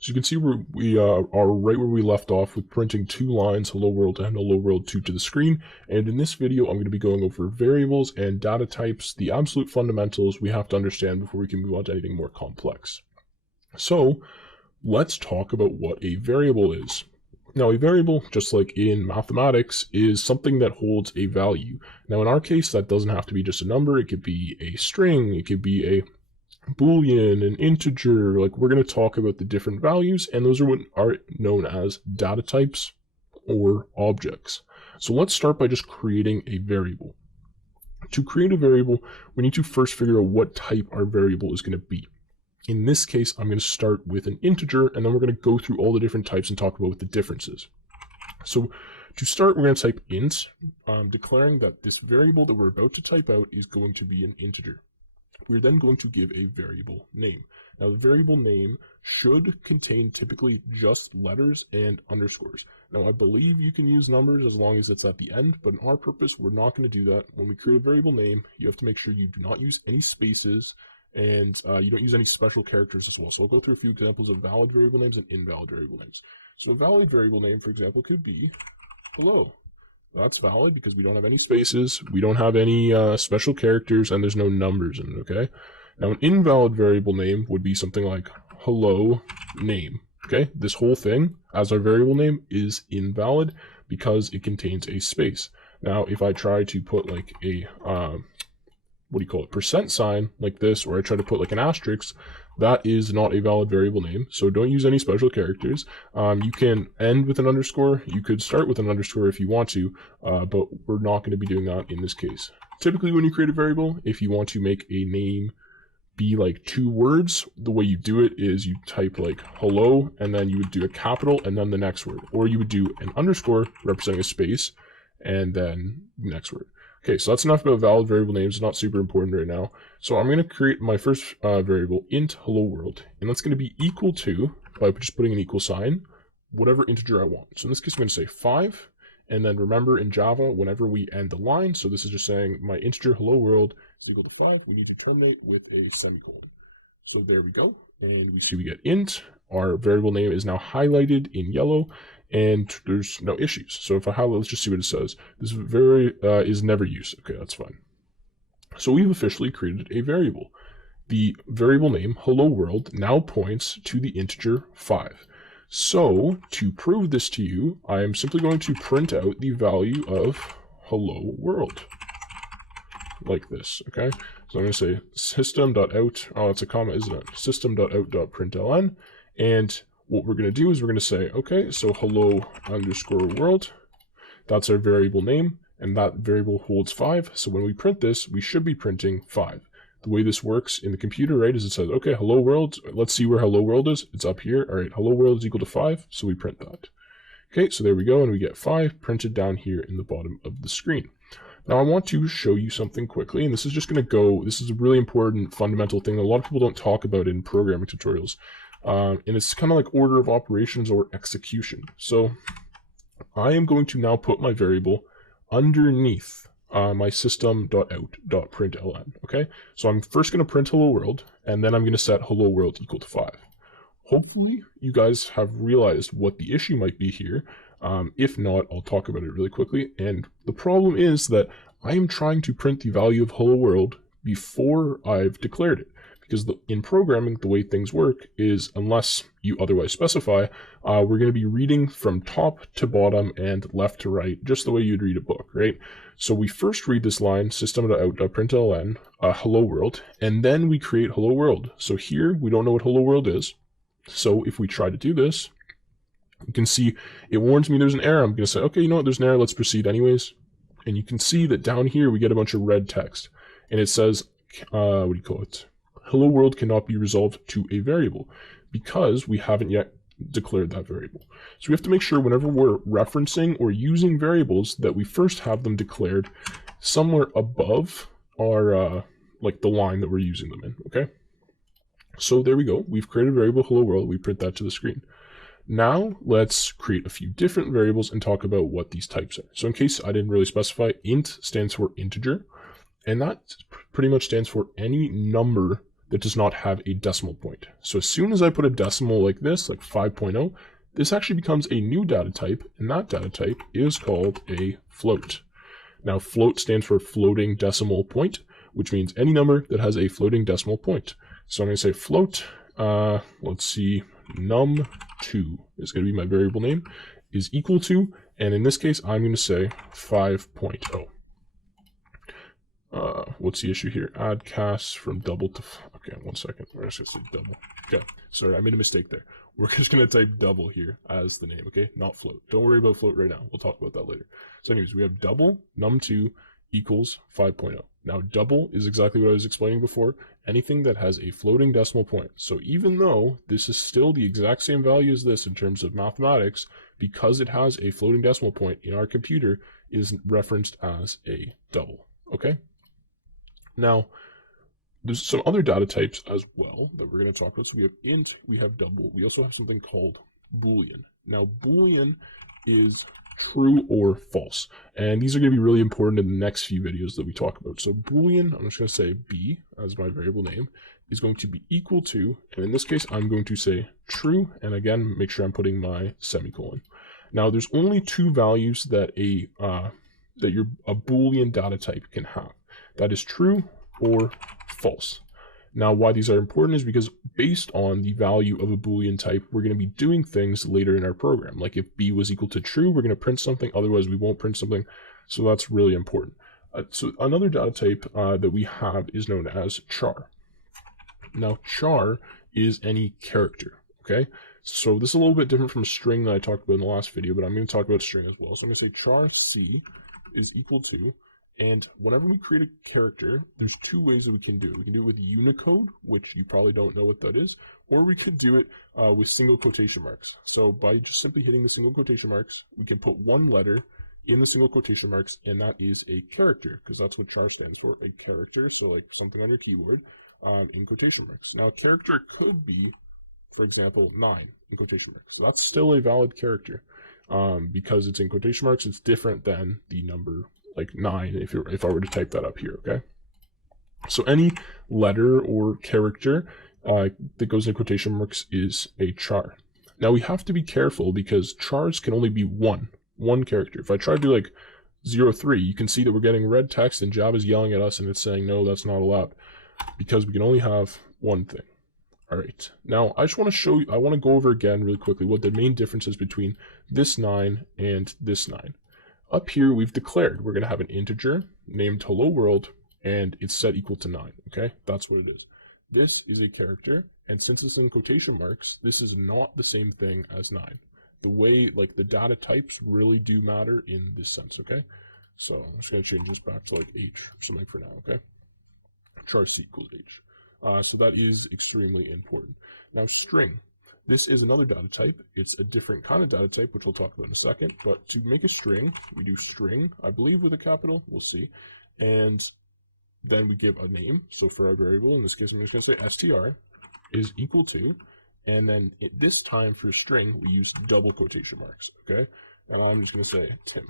So you can see we are right where we left off with printing two lines, hello world and hello world 2 to the screen. And in this video, I'm going to be going over variables and data types, the absolute fundamentals we have to understand before we can move on to anything more complex. So let's talk about what a variable is. Now, a variable, just like in mathematics, is something that holds a value. Now, in our case, that doesn't have to be just a number. It could be a string. It could be a boolean, an integer. Like, we're going to talk about the different values, and those are what are known as data types or objects. So let's start by just creating a variable. To create a variable, we need to first figure out what type our variable is going to be. In this case, I'm going to start with an integer, and then we're going to go through all the different types and talk about what the difference is. So to start, we're going to type int, declaring that this variable that we're about to type out is going to be an integer. We're then going to give a variable name. Now, the variable name should contain typically just letters and underscores. Now, I believe you can use numbers as long as it's at the end, but in our purpose, we're not going to do that. When we create a variable name, you have to make sure you do not use any spaces, and you don't use any special characters as well. So I'll go through a few examples of valid variable names and invalid variable names. So a valid variable name, for example, could be hello. That's valid because we don't have any spaces, we don't have any special characters, and there's no numbers in it, okay? Now, an invalid variable name would be something like hello name, okay? This whole thing, as our variable name, is invalid because it contains a space. Now, if I try to put like a percent sign like this, or I try to put like an asterisk, that is not a valid variable name. So don't use any special characters. You can end with an underscore. You could start with an underscore if you want to, but we're not going to be doing that in this case. Typically, when you create a variable, if you want to make a name be like 2 words, the way you do it is you type like hello, and then you would do a capital and then the next word, or you would do an underscore representing a space and then the next word. Okay, so that's enough about valid variable names. Not super important right now. So I'm going to create my first variable, int hello world, and that's going to be equal to, by just putting an equal sign, whatever integer I want. So in this case, I'm going to say 5, and then remember in Java, whenever we end the line, so this is just saying my integer hello world is equal to 5, we need to terminate with a semicolon. So there we go, and we see we get int. Our variable name is now highlighted in yellow, and there's no issues. So if I highlight, let's just see what it says. This is never used. Okay, that's fine. So we've officially created a variable. The variable name hello world now points to the integer 5. So to prove this to you, I am simply going to print out the value of hello world like this. Okay, so I'm going to say system.out. Oh, it's a comma, isn't it? System.out.println, and what we're going to do is we're going to say, okay, so hello underscore world, that's our variable name, and that variable holds 5. So when we print this, we should be printing 5. The way this works in the computer, right, is it says, okay, hello world, let's see where hello world is. It's up here. All right, hello world is equal to 5, so we print that. Okay, so there we go, and we get 5 printed down here in the bottom of the screen. Now I want to show you something quickly, and this is just going to go, this is a really important fundamental thing that a lot of people don't talk about in programming tutorials. And it's kind of like order of operations or execution. So I am going to now put my variable underneath my system.out.println. Okay, so I'm first going to print hello world, and then I'm going to set hello world equal to 5. Hopefully you guys have realized what the issue might be here. If not, I'll talk about it really quickly. And the problem is that I am trying to print the value of hello world before I've declared it. Because in programming, the way things work is, unless you otherwise specify, we're going to be reading from top to bottom and left to right, just the way you'd read a book, right? So we first read this line, system.out.println, hello world, and then we create hello world. So here, we don't know what hello world is. So if we try to do this, you can see it warns me there's an error. I'm going to say, okay, you know what, there's an error, let's proceed anyways. And you can see that down here, we get a bunch of red text. And it says, hello world cannot be resolved to a variable because we haven't yet declared that variable. So we have to make sure whenever we're referencing or using variables that we first have them declared somewhere above our like the line that we're using them in. Okay, so there we go. We've created a variable hello world. We print that to the screen. Now let's create a few different variables and talk about what these types are. So in case I didn't really specify, int stands for integer, and that pretty much stands for any number that does not have a decimal point. So as soon as I put a decimal like this, like 5.0, this actually becomes a new data type, and that data type is called a float. Now, float stands for floating decimal point, which means any number that has a floating decimal point. So I'm going to say float, let's see, num2 is going to be my variable name, is equal to, and in this case, I'm going to say 5.0. What's the issue here? Add cast from double to, okay, 1 second. We're just going to say double. Okay, sorry, I made a mistake there. We're just going to type double here as the name, okay? Not float. Don't worry about float right now. We'll talk about that later. So anyways, we have double num2 equals 5.0. Now, double is exactly what I was explaining before. Anything that has a floating decimal point. So even though this is still the exact same value as this in terms of mathematics, because it has a floating decimal point in our computer, is referenced as a double, okay? Now, there's some other data types as well that we're going to talk about. So we have int, we have double, we also have something called boolean. Now, boolean is true or false, and these are going to be really important in the next few videos that we talk about. So boolean, I'm just going to say b as my variable name, is going to be equal to, and in this case, I'm going to say true, and again, make sure I'm putting my semicolon. Now, there's only two values that a boolean data type can have. That is true or false. Now, why these are important is because based on the value of a Boolean type, we're going to be doing things later in our program. Like if b was equal to true, we're going to print something, otherwise we won't print something. So that's really important. So another data type that we have is known as char. Now, char is any character, okay? So this is a little bit different from string that I talked about in the last video, but I'm going to talk about string as well. So I'm going to say char c is equal to, and whenever we create a character, there's two ways that we can do it. We can do it with Unicode, which you probably don't know what that is, or we could do it with single quotation marks. So by just simply hitting the single quotation marks, we can put one letter in the single quotation marks, and that is a character, because that's what char stands for, a character. So like something on your keyboard in quotation marks. Now a character could be, for example, 9 in quotation marks. So that's still a valid character because it's in quotation marks. It's different than the number like 9 if I were to type that up here, okay? So any letter or character that goes in quotation marks is a char. Now we have to be careful because chars can only be one character. If I try to do like 03, you can see that we're getting red text and Java's yelling at us and it's saying, no, that's not allowed, because we can only have one thing. All right, now I just want to show you, I want to go over again really quickly what the main difference is between this 9 and this 9. Up here, we've declared we're going to have an integer named hello world, and it's set equal to 9, okay? That's what it is. This is a character, and since it's in quotation marks, this is not the same thing as 9. The way, like, the data types really do matter in this sense, okay? So I'm just going to change this back to, like, H or something for now, okay? Char C equals H. So that is extremely important. Now, string. This is another data type. It's a different kind of data type, which we'll talk about in a second. But to make a string, we do string, I believe with a capital, we'll see. And then we give a name. So for our variable, in this case, I'm just going to say str is equal to, and then this time for string, we use double quotation marks, okay? And I'm just going to say Tim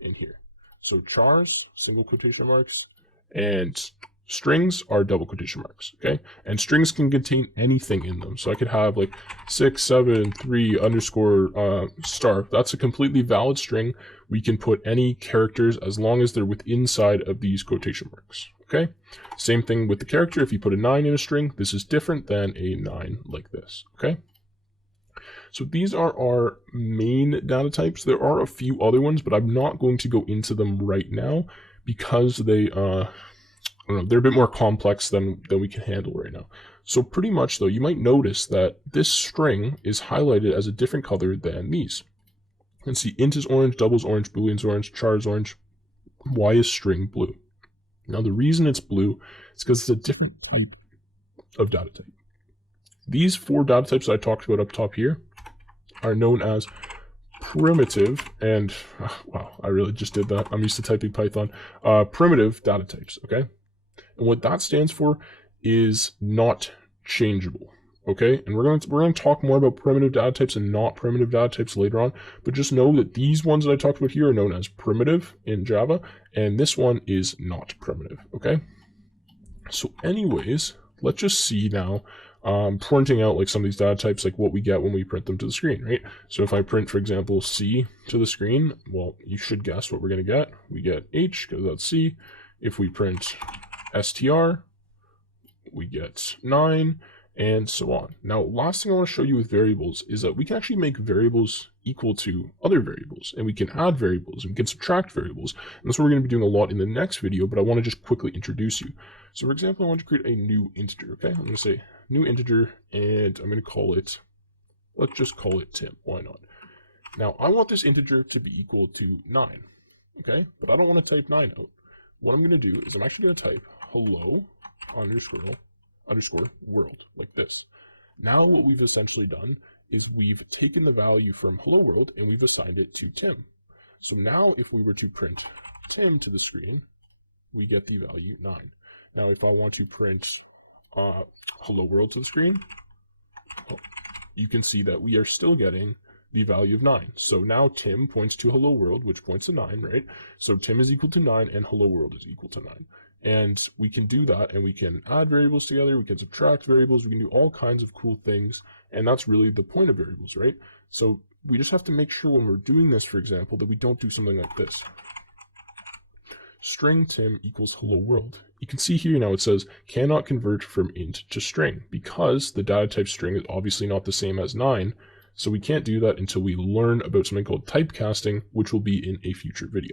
in here. So chars, single quotation marks, and strings are double quotation marks, okay? And strings can contain anything in them. So I could have like 6, 7, 3 underscore star. That's a completely valid string. We can put any characters as long as they're within inside of these quotation marks, okay? Same thing with the character. If you put a 9 in a string, this is different than a 9 like this, okay? So these are our main data types. There are a few other ones, but I'm not going to go into them right now because they I don't know, they're a bit more complex than we can handle right now. So pretty much though, you might notice that this string is highlighted as a different color than these. And see, int is orange, double is orange, boolean's orange, char is orange. Why is string blue? Now the reason it's blue is because it's a different type of data type. These 4 data types that I talked about up top here are known as primitive, and wow, I really just did that. I'm used to typing Python. Primitive data types, okay? And what that stands for is not changeable, okay? And we're going to talk more about primitive data types and not primitive data types later on, but just know that these ones that I talked about here are known as primitive in Java, and this one is not primitive, okay? So anyways, let's just see now, printing out like some of these data types, like what we get when we print them to the screen, right? So if I print, for example, C to the screen, well, you should guess what we're going to get. We get H because that's C. If we print str, we get 9, and so on. Now, last thing I want to show you with variables is that we can actually make variables equal to other variables, and we can add variables, and we can subtract variables. And that's what we're going to be doing a lot in the next video, but I want to just quickly introduce you. So for example, I want to create a new integer, okay? I'm going to say new integer, and I'm going to call it, let's just call it Tim, why not? Now, I want this integer to be equal to 9, okay? But I don't want to type 9 out. What I'm going to do is I'm actually going to type hello underscore world, like this. Now what we've essentially done is we've taken the value from hello world and we've assigned it to Tim. So now if we were to print Tim to the screen, we get the value 9. Now if I want to print hello world to the screen, you can see that we are still getting the value of 9. So now Tim points to hello world, which points to 9, right? So Tim is equal to 9 and hello world is equal to 9. And we can do that, and we can add variables together, we can subtract variables, we can do all kinds of cool things, and that's really the point of variables, right? So we just have to make sure when we're doing this, for example, that we don't do something like this. String Tim equals hello world. You can see here now it says cannot convert from int to string, because the data type string is obviously not the same as 9, so we can't do that until we learn about something called typecasting, which will be in a future video.